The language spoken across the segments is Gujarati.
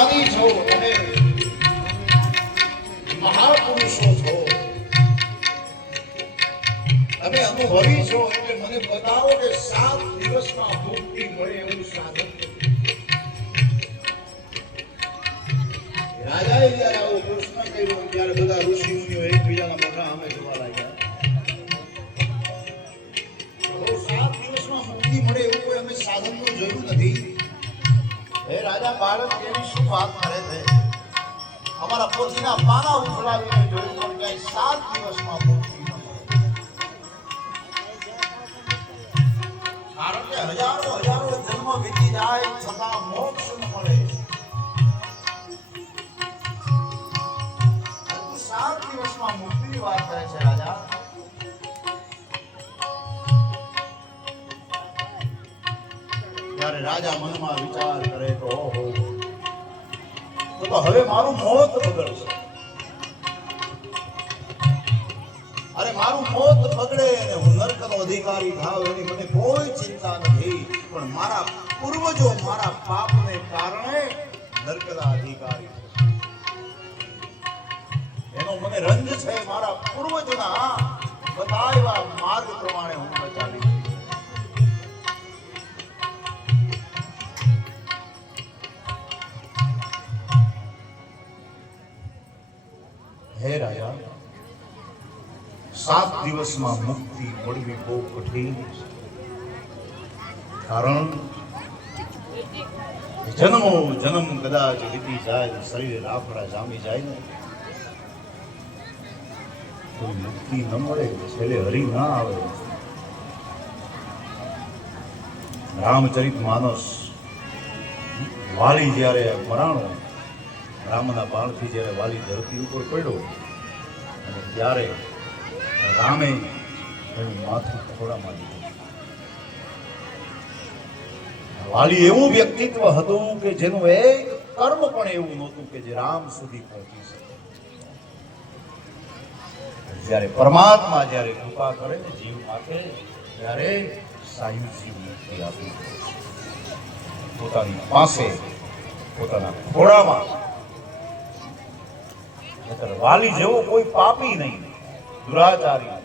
જ્ઞાની છો અને મહાપુરુષો છો, તમે અનુભવી છો, એટલે મને બતાવો કે 7 દિવસમાં મુક્તિ મળે એવું સાધન. રાજાએ જ્યારે આવો પ્રશ્ન કર્યો ત્યારે બધા ઋષિ મુનિઓ એકબીજાના મોઢા સામે જોવા લાગ્યા. 7 દિવસમાં મુક્તિ મળે એવું કોઈ અમે સાધનનું જોયું નથી. હે રાજા, બાળક એવી શું વાત કરે છે? અમારા પોથીના પાના ઉથલાવીને જોયું પણ ક્યાંય 7 દિવસમાં મુક્તિ ન મળે. કારણ કે હજારો જન્મ વીતી જાય છતાં મોક્ષ ન મળે. 7 દિવસમાં મુક્તિની વાત કરે છે રાજા. ત્યારે રાજા મનમાં વિચાર કરે તો ઓહો, તો હવે મારું મોત બગડશે. અરે મારું મોત બગડે અને હું નરકનો અધિકારી થાવ એની મને કોઈ ચિંતા નથી, પણ મારા પૂર્વજો મારા પાપને કારણે નરકના અધિકારી એનો મને રંજ છે. મારા પૂર્વજોના બતાવ્યા માર્ગ પ્રમાણે હું ચાલી. હે રાજા, 7 દિવસમાં મુક્તિ મળવી બહુ કઠિન છે. કારણ જન્મો જન્મ કદાચ વીતી જાય, શરીર આપણા જામી જાય ને કોઈ મુક્તિ ન મળે, છેલ્લે હરી ના આવે. રામચરિત માનસ વાલી જ્યારે મરાણો, રામના બાણથી જ્યારે વાલી ધરતી ઉપર પડ્યો અને ત્યારે રામે એનું માથું ખોળામાં લીધું. વાલી એવું વ્યક્તિત્વ હતું કે જેનું એક કર્મ પણ એવું નહોતું કે જે રામ સુધી પહોંચી શકે. જ્યારે પરમાત્મા જ્યારે કૃપા કરે ને જીવ માટે, ત્યારે સાયુજી મુક્તિ આપી પોતાની પાસે, પોતાના ખોળામાં. વાલી જેવો કોઈ પાપી નહીં, દુરાચારી.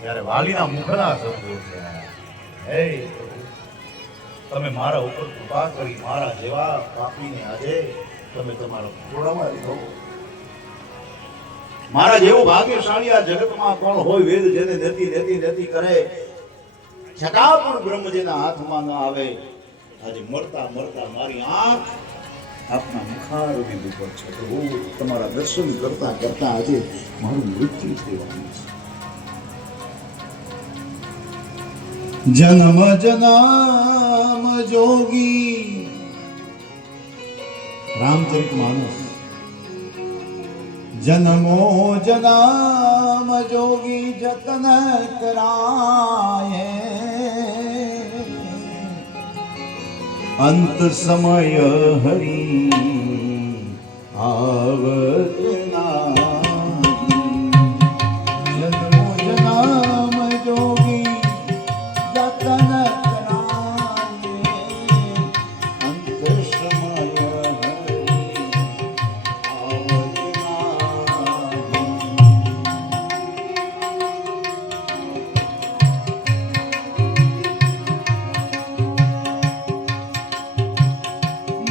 ત્યારે વાલીના મુખના શબ્દો છે, હે તમે મારા ઉપર કૃપા કરી, મારા જેવા પાપીને આજે તમે તમારા ખોળામાં લીધો. મારા જેવો ભાગ્યશાળી આ જગતમાં કોણ હોય? વેદ જેને દેતી કરે છતાં પણ બ્રહ્મ જેના હાથમાં ન આવે. આજે મરતા મરતા મારી આંખ આપના મુખારવિંદ ઉપર છે, તો હું તમારા દર્શન કરતા કરતા આજે મારું મૃત્યુ થવાનું છે. જન્મ જન્મ જોગી, રામચરિત માનસ. જન્મો જન્મ જોગી જતન કરાયે, અંત સમય હરી આવત નાહી. જન્મો જન્મ જોગી જતન કરાયે, અંત સમય હરી આવત નાહી.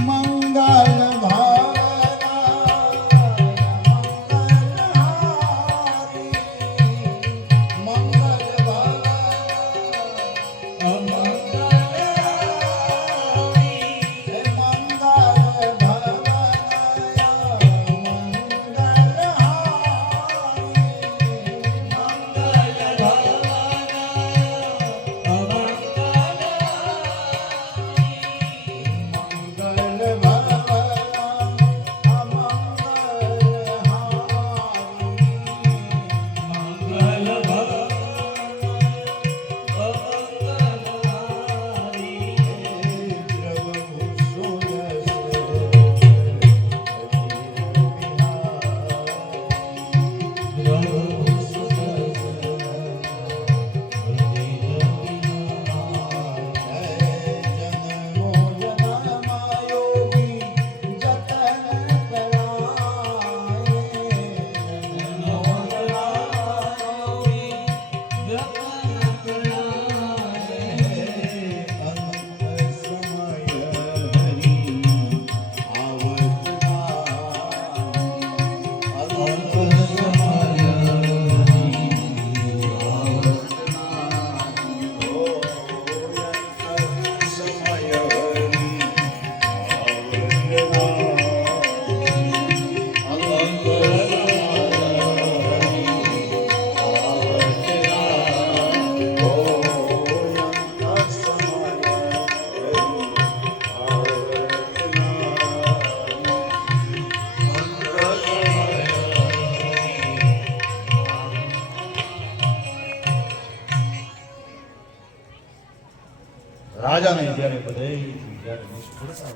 મંગલ ભરા રાજાને જ્યારે બધે જ્યારે નિષ્ફળતા